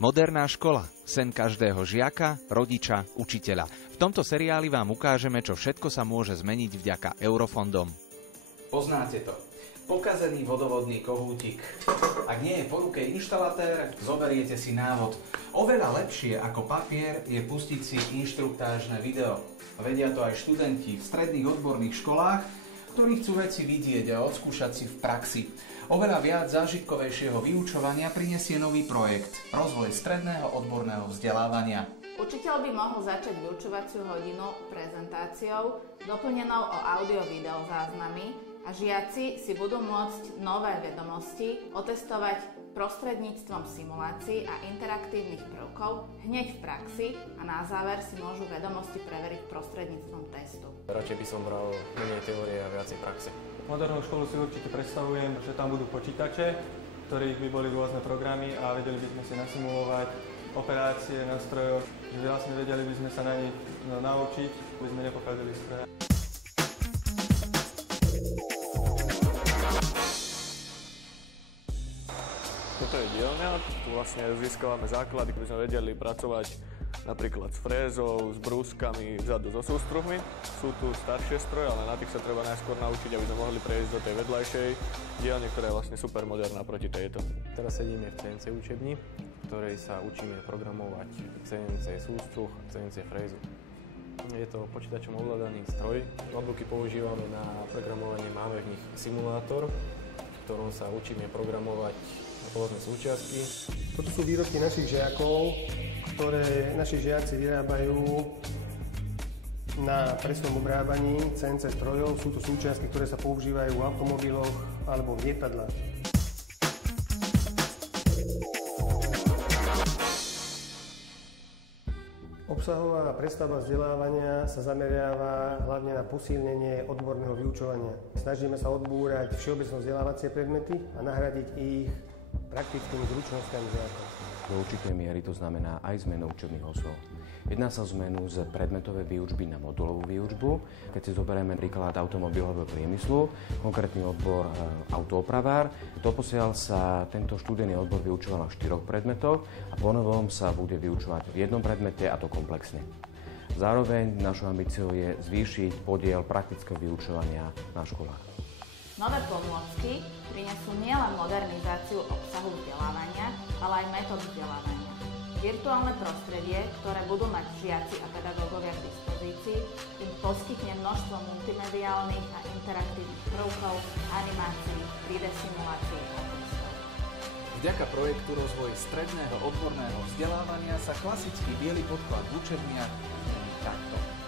Moderná škola, sen každého žiaka, rodiča, učiteľa. V tomto seriáli vám ukážeme, čo všetko sa môže zmeniť vďaka eurofondom. Poznáte to. Pokazený vodovodný kohútik. Ak nie je po ruke inštalatér, zoberiete si návod. Oveľa lepšie ako papier je pustiť si inštruktážne video. Vedia to aj študenti v stredných odborných školách, ktorí chcú veci vidieť a odskúšať si v praxi. Oveľa viac zážitkovejšieho vyučovania prinesie nový projekt Rozvoj stredného odborného vzdelávania. Učiteľ by mohol začať vyučovaciu hodinu prezentáciou doplnenou o audio-video záznamy a žiaci si budú môcť nové vedomosti otestovať prostredníctvom simulácií a interaktívnych prvkov hneď v praxi a na záver si môžu vedomosti preveriť prostredníctvom testu. Radšej by som bral menej teórie a viacej praxe. Modernú školu si určite predstavujem, že tam budú počítače, v ktorých by boli rôzne programy a vedeli by sme si nasimulovať operácie na strojoch, že vlastne vedeli by sme sa na nich naučiť, aby sme nepokázali stroje. Toto je dielňa, tu vlastne získavame základy, aby sme vedeli pracovať napríklad s frézou, s brúskami, vzadu so sústruhmi. Sú tu staršie stroje, ale na tých sa treba najskôr naučiť, aby sme mohli prejsť do tej vedľajšej dielne, ktorá je vlastne super moderná proti tejto. Teraz sedíme v CNC učebni, v ktorej sa učíme programovať CNC sústruh a CNC frézu. Je to počítačom ovládaný stroj. Notebooky používame na programovanie, máme v nich simulátor, v ktorom sa učíme programovať rôzne súčiastky. Toto sú výrobky našich žiakov, ktoré naši žiaci vyrábajú na presnom obrábaní CNC strojov. Sú to súčiastky, ktoré sa používajú v automobiloch alebo v lietadlách. Obsahová prestavba vzdelávania sa zameriava hlavne na posilnenie odborného vyučovania. Snažíme sa odbúrať všeobecné vzdelávacie predmety a nahradiť ich praktickými zručnosťami žiakov. Do určitej miery to znamená aj zmenu učebných osôb. Jedná sa o zmenu z predmetovej výučby na modulovú výučbu. Keď si zoberieme príklad automobilového priemyslu, konkrétny odbor autoopravár, doposiaľ sa tento študijný odbor vyučoval na 4 predmetoch a ponovom sa bude vyučovať v jednom predmete, a to komplexne. Zároveň našou ambíciou je zvýšiť podiel praktického vyučovania na školách. Nové pomôcky prinesú nielen modernizáciu obsahu vzdelávania, ale aj metód vzdelávania. Virtuálne prostredie, ktoré budú mať žiaci a pedagógovia k dispozícii, im poskytne množstvo multimediálnych a interaktívnych prvkov, animácií, 3D simulácií a testov. Vďaka projektu Rozvoj stredného odborného vzdelávania sa klasický biely podklad v učebniach zmení takto.